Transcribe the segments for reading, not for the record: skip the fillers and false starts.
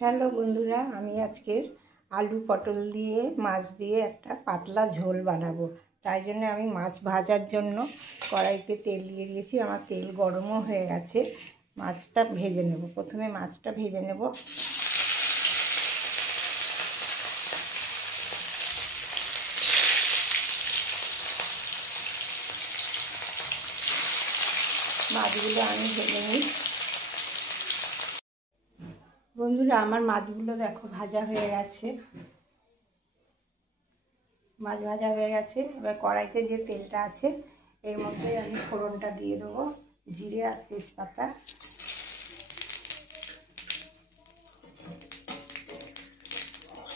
Hello বন্ধুরা, আমি আজকের আলু পটল দিয়ে মাছ দিয়ে একটা পাতলা ঝোল বানাবো। তাই জন্য আমি মাছ ভাজার জন্য কড়াইতে তেল দিয়ে দিয়েছি। আমার তেল গরমও হয়ে গেছে। মাছটা ভেজে নেব। প্রথমে মাছটা ভেজে নেব। মাছগুলো আমি ভেজে নিই। বন্ধুরা, আমার মাছগুলো দেখো ভাজা হয়ে গেছে। মাছ ভাজা হয়ে গেছে। এবার কড়াইতে যে তেলটা আছে এর মধ্যে আমি ফোড়নটা দিয়ে দেবো, জিরে আর তেজপাতা।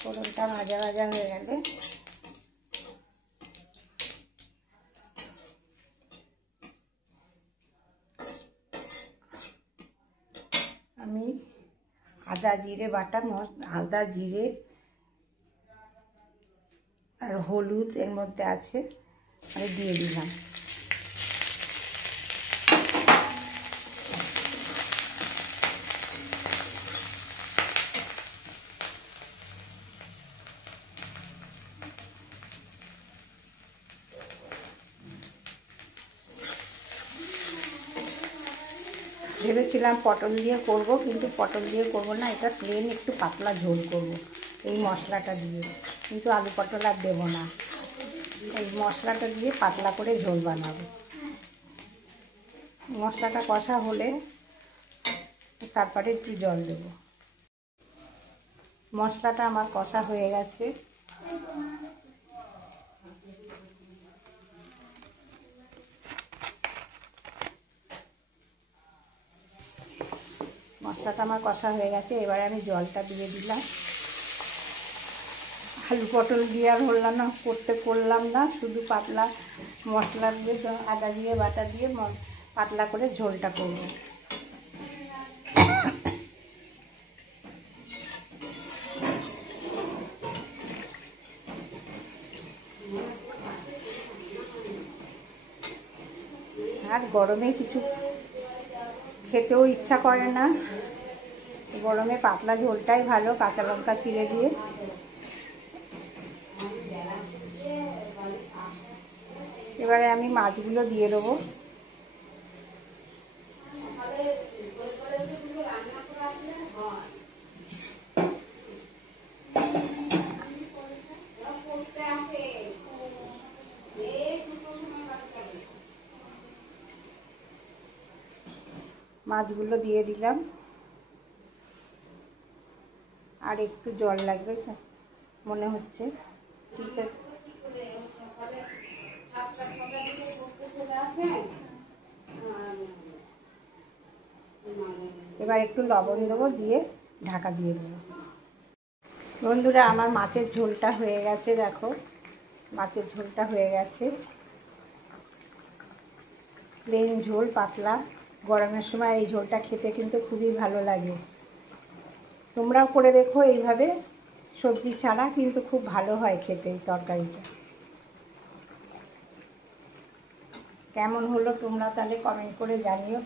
ফোড়নটা ভাজা ভাজা হয়ে গেলে আমি আদা জিরে বাটা, আদা জিরে আর হলুদ এর মধ্যে আছে, আমি দিয়ে দিলাম। ভেবেছিলাম পটল দিয়ে করব, কিন্তু পটল দিয়ে করব না, এটা প্লেন একটু পাতলা ঝোল করব এই মশলাটা দিয়ে। কিন্তু আলু পটল আর দেবো না, এই মশলাটা দিয়ে পাতলা করে ঝোল বানাবো। মশলাটা কষা হলে তারপরে একটু জল দেব। মশলাটা আমার কষা হয়ে গেছে। মশলাটা আমার কষা হয়ে গেছে। এবারে আমি জলটা দিয়ে দিলাম। আলু পটল দিয়ে আর করলাম না, শুধু পাতলা মশলা দিয়ে আদা দিয়ে বাটা দিয়ে পাতলা করে ঝোলটা করব। আর গরমে কিছু খেতেও ইচ্ছা করে না, গরমে পাতলা ঝোলটাই ভালো, কাঁচা লঙ্কা চিড়ে দিয়ে। এবারে আমি মাছগুলো দিয়ে দেবো। মাছগুলো দিয়ে দিলাম। আর একটু জল লাগবে মনে হচ্ছে। ঠিক আছে, এবার একটু লবণ দেবো, দিয়ে ঢাকা দিয়ে দেবো। বন্ধুরা, আমার মাছের ঝোলটা হয়ে গেছে। দেখো, মাছের ঝোলটা হয়ে গেছে। প্লেন ঝোল, পাতলা। গরমের সময় এই ঝোলটা খেতে কিন্তু খুবই ভালো লাগে। তোমরাও করে দেখো এইভাবে, সবজি ছাড়া কিন্তু খুব ভালো হয় খেতে এই তরকারিটা। কেমন হলো তোমরা তাহলে কমেন্ট করে জানিও।